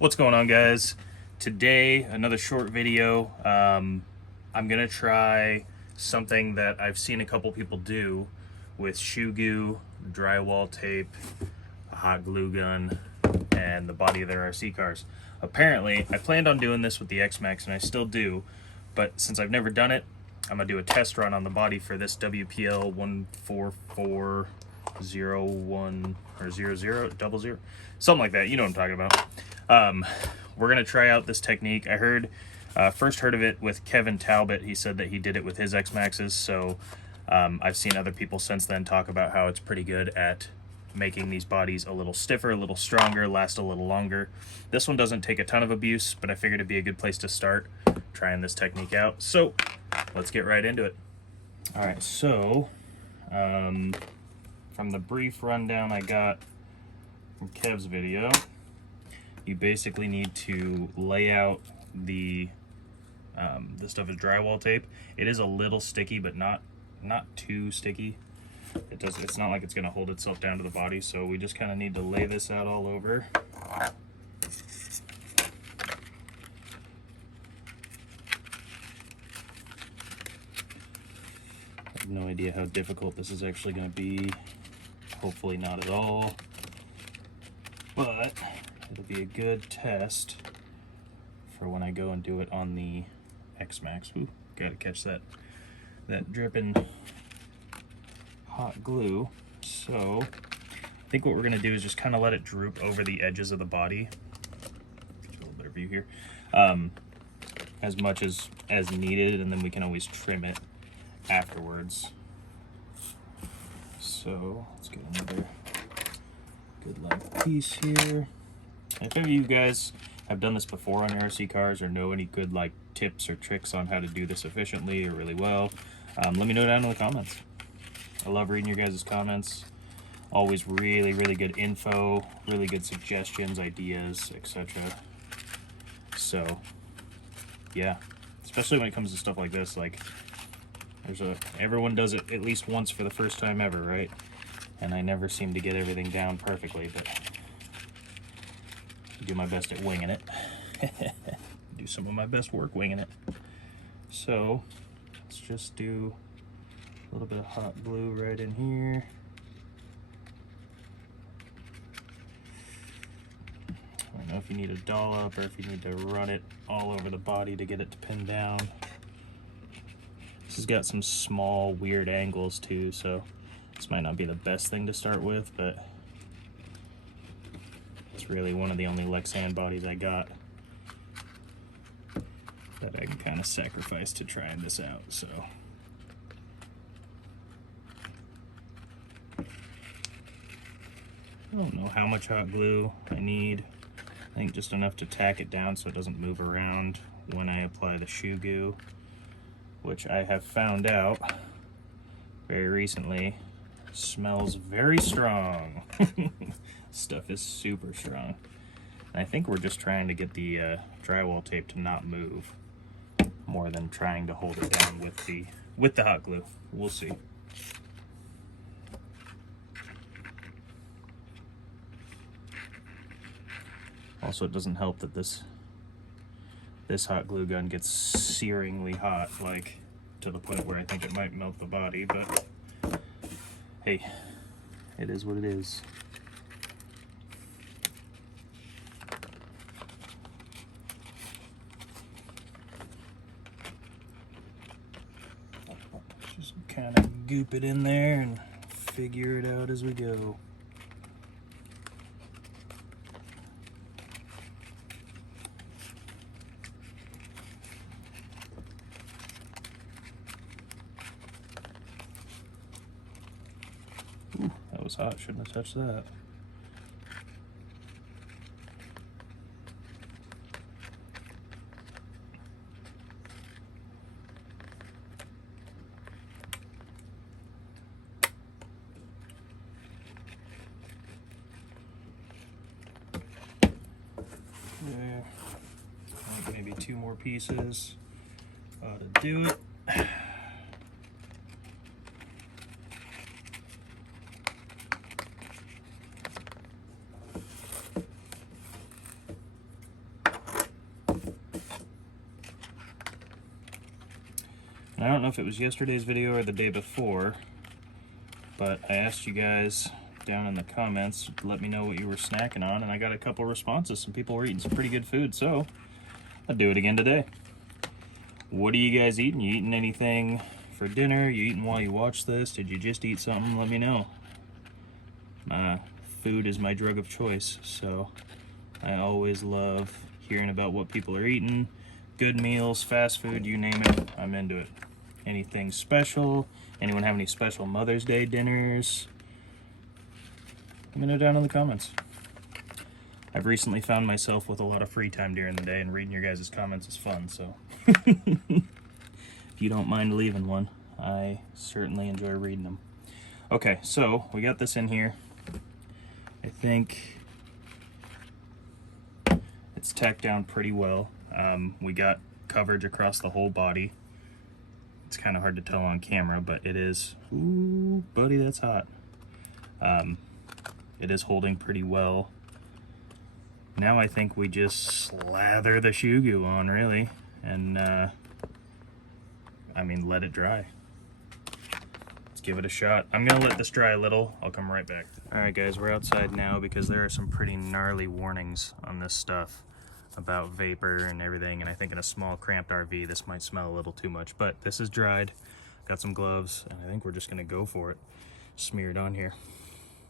What's going on, guys? Today, another short video. I'm gonna try something that I've seen a couple people do with shoe goo, drywall tape, a hot glue gun, and the body of their RC cars. Apparently, I planned on doing this with the X-Max, and I still do, but since I've never done it, I'm gonna do a test run on the body for this WPL 14401 or 0000, something like that. You know what I'm talking about. We're gonna try out this technique. I heard, first heard of it with Kevin Talbot. He said that he did it with his X-Maxes, so I've seen other people since then talk about how it's pretty good at making these bodies a little stiffer, a little stronger, last a little longer. This one doesn't take a ton of abuse, but I figured it'd be a good place to start trying this technique out. So let's get right into it. All right, so from the brief rundown I got from Kev's video, you basically need to lay out the this stuff is drywall tape. It is a little sticky, but not too sticky. It's not like it's going to hold itself down to the body, so we just kind of need to lay this out all over. I have no idea how difficult this is actually going to be. Hopefully not at all, but it'll be a good test for when I go and do it on the X-Max. Ooh, gotta catch that dripping hot glue. So I think what we're gonna do is just kind of let it droop over the edges of the body. Get a little better view here. As much as needed, and then we can always trim it afterwards. So let's get another good length piece here. If any of you guys have done this before on your RC cars or know any good like tips or tricks on how to do this efficiently or really well, let me know down in the comments. I love reading your guys' comments. Always really good info, really good suggestions, ideas, etc. So yeah, especially when it comes to stuff like this, like everyone does it at least once for the first time ever, right? And I never seem to get everything down perfectly, but I do my best at winging it. Do some of my best work winging it. So let's just do a little bit of hot glue right in here. I don't know if you need a dollop or if you need to run it all over the body to get it to pin down. This has got some small weird angles too, so this might not be the best thing to start with, but it's really one of the only Lexan bodies I got that I can kind of sacrifice to trying this out. So I don't know how much hot glue I need. I think just enough to tack it down so it doesn't move around when I apply the shoe goo, which I have found out very recently smells very strong. Stuff is super strong. And I think we're just trying to get the drywall tape to not move more than trying to hold it down with the hot glue. We'll see. Also, it doesn't help that this hot glue gun gets searingly hot, like to the point where I think it might melt the body, but hey, it is what it is. Just kind of goop it in there and figure it out as we go. Ooh, that was hot, shouldn't have touched that. There. I think maybe 2 more pieces ought to do it. And I don't know if it was yesterday's video or the day before, but I asked you guys down in the comments to let me know what you were snacking on, and I got a couple responses. Some people were eating some pretty good food, so I'll do it again today. What are you guys eating? You eating anything for dinner? You eating while you watch this? Did you just eat something? Let me know. Food is my drug of choice, so I always love hearing about what people are eating. Good meals, fast food, you name it, I'm into it. Anything special? Anyone have any special Mother's Day dinners? Let me know down in the comments. I've recently found myself with a lot of free time during the day, and reading your guys' comments is fun, so if you don't mind leaving one, I certainly enjoy reading them. Okay, so we got this in here. I think it's tacked down pretty well. We got coverage across the whole body. It's kind of hard to tell on camera, but it is, ooh, buddy, that's hot. It is holding pretty well. Now I think we just slather the shoe goo on, really, and I mean, let it dry. Let's give it a shot. I'm gonna let this dry a little. I'll come right back. All right, guys, we're outside now because there are some pretty gnarly warnings on this stuff about vapor and everything, and I think in a small cramped RV this might smell a little too much, but this is dried. Got some gloves, and I think we're just gonna go for it. Smear it on here.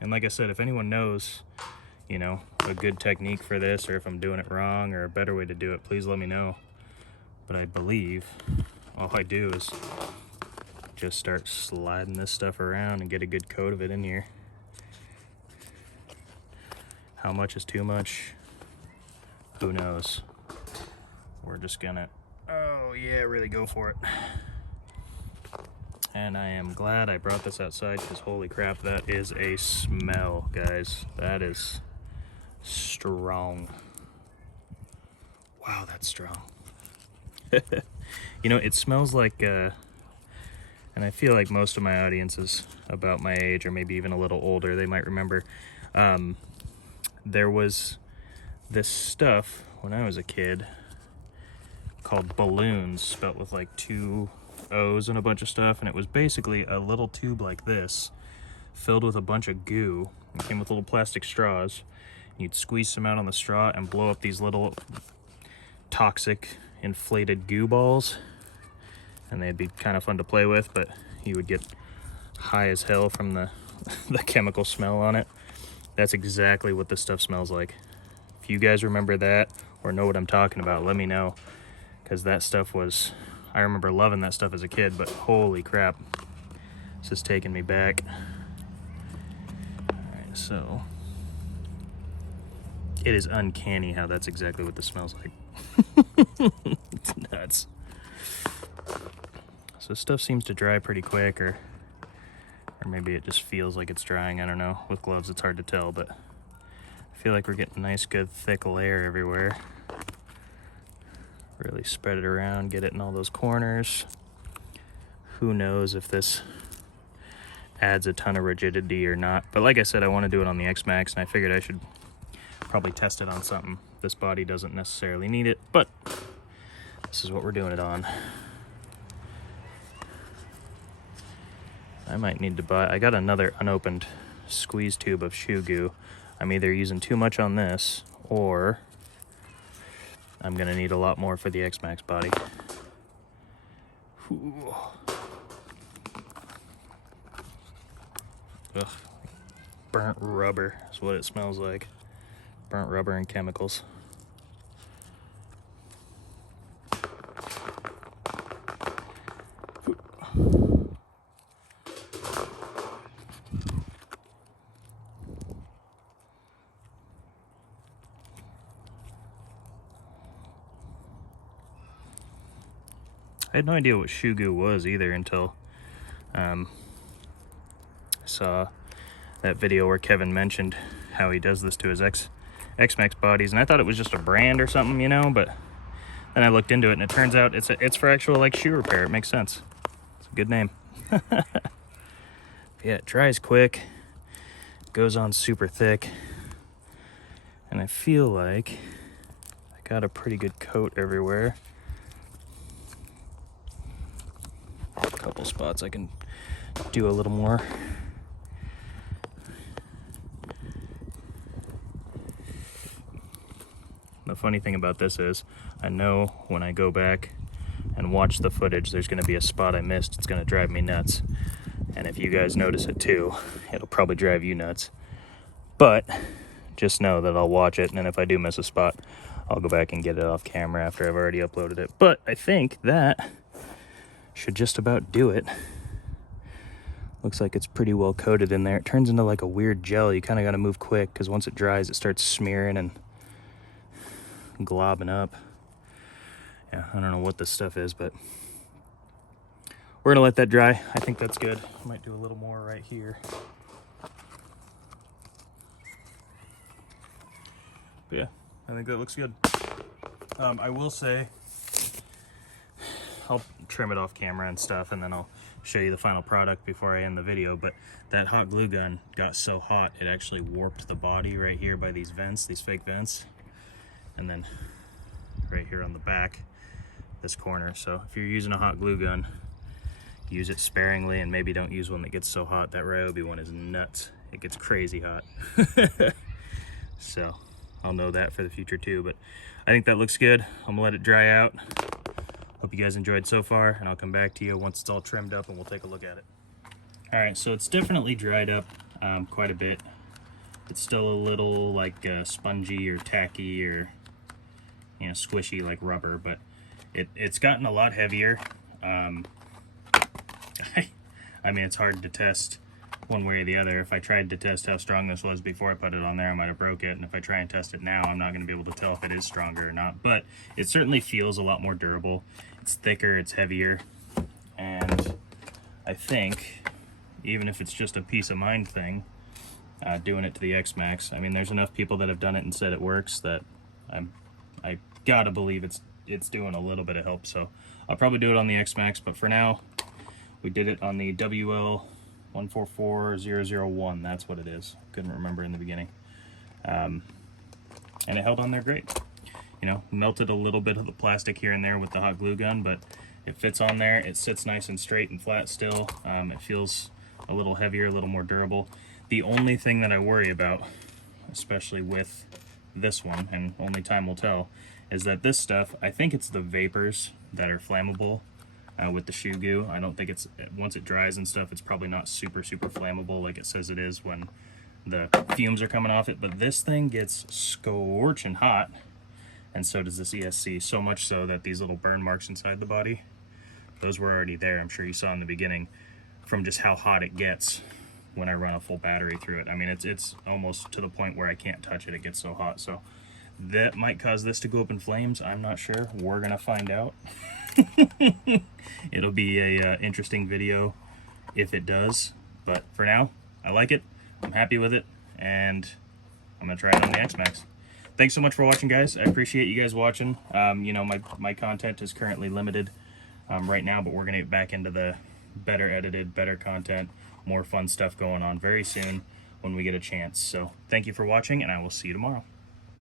And like I said, if anyone knows, you know, a good technique for this, or if I'm doing it wrong, or a better way to do it, please let me know. But I believe all I do is just start sliding this stuff around and get a good coat of it in here. How much is too much? Who knows? We're just gonna, oh yeah, really go for it. And I am glad I brought this outside, because holy crap, that is a smell, guys. That is strong. Wow, that's strong. You know, it smells like, and I feel like most of my audience is about my age, or maybe even a little older. They might remember there was this stuff when I was a kid called balloons, spelt with like 2 O's and a bunch of stuff, and it was basically a little tube like this filled with a bunch of goo. It came with little plastic straws. You'd squeeze some out on the straw and blow up these little toxic inflated goo balls, and they'd be kind of fun to play with, but you would get high as hell from the chemical smell on it. That's exactly what this stuff smells like. If you guys remember that or know what I'm talking about, let me know, because that stuff was, I remember loving that stuff as a kid, but holy crap, this is taking me back. All right, so it is uncanny how that's exactly what this smells like. It's nuts. So stuff seems to dry pretty quick, or maybe it just feels like it's drying. I don't know. With gloves, it's hard to tell, but I feel like we're getting a nice, good, thick layer everywhere. Really spread it around, get it in all those corners. Who knows if this adds a ton of rigidity or not. But like I said, I want to do it on the X-Max, and I figured I should probably test it on something. This body doesn't necessarily need it, but this is what we're doing it on. I might need to buy, I got another unopened squeeze tube of shoe goo. I'm either using too much on this, or I'm gonna need a lot more for the X-Max body. Ooh. Ugh. Burnt rubber is what it smells like. Burnt rubber and chemicals. I had no idea what shoe goo was either until I saw that video where Kevin mentioned how he does this to his X-Max bodies, and I thought it was just a brand or something, you know, but then I looked into it, and it turns out it's for actual, like, shoe repair. It makes sense. It's a good name. Yeah, it dries quick, goes on super thick, and I feel like I got a pretty good coat everywhere. couple spots I can do a little more. The funny thing about this is, I know when I go back and watch the footage, there's going to be a spot I missed. It's going to drive me nuts. And if you guys notice it too, it'll probably drive you nuts. But just know that I'll watch it, and if I do miss a spot, I'll go back and get it off camera after I've already uploaded it. But I think that should just about do it. Looks like it's pretty well coated in there. It turns into like a weird gel. You kind of got to move quick because once it dries, it starts smearing and globbing up. Yeah, I don't know what this stuff is, but we're gonna let that dry. I think that's good. I might do a little more right here. But yeah, I think that looks good. I will say, I'll trim it off camera and stuff, and then I'll show you the final product before I end the video. But that hot glue gun got so hot, it actually warped the body right here by these vents, these fake vents. And then right here on the back, this corner. So if you're using a hot glue gun, use it sparingly, and maybe don't use one that gets so hot. That Ryobi one is nuts. It gets crazy hot. So I'll know that for the future too, but I think that looks good. I'm gonna let it dry out. Hope you guys enjoyed so far, and I'll come back to you once it's all trimmed up and we'll take a look at it. All right, so it's definitely dried up quite a bit. It's still a little like spongy or tacky or, you know, squishy like rubber, but it's gotten a lot heavier. I mean, it's hard to test one way or the other. If I tried to test how strong this was before I put it on there, I might have broke it. And if I try and test it now, I'm not going to be able to tell if it is stronger or not. But it certainly feels a lot more durable. It's thicker, it's heavier. And I think, even if it's just a peace of mind thing, doing it to the X-Max, I mean, there's enough people that have done it and said it works that I gotta believe it's doing a little bit of help. So I'll probably do it on the X-Max, but for now, we did it on the WL144001. That's what it is. Couldn't remember in the beginning. And it held on there great. You know, melted a little bit of the plastic here and there with the hot glue gun, but it fits on there. It sits nice and straight and flat still. It feels a little heavier, a little more durable. The only thing that I worry about, especially with this one, and only time will tell, is that this stuff, I think it's the vapors that are flammable with the shoe goo. I don't think it's, once it dries and stuff, it's probably not super flammable like it says it is when the fumes are coming off it. But this thing gets scorching hot, and so does this ESC, so much so that these little burn marks inside the body, those were already there. I'm sure you saw in the beginning from just how hot it gets when I run a full battery through it. I mean, it's almost to the point where I can't touch it. It gets so hot. So that might cause this to go up in flames. I'm not sure. We're gonna find out. It'll be a interesting video if it does. But for now, I like it. I'm happy with it, and I'm gonna try it on the X-Max. Thanks so much for watching, guys. I appreciate you guys watching. You know, my content is currently limited right now, but we're gonna get back into the better edited, better content, more fun stuff going on very soon when we get a chance. So thank you for watching, and I will see you tomorrow.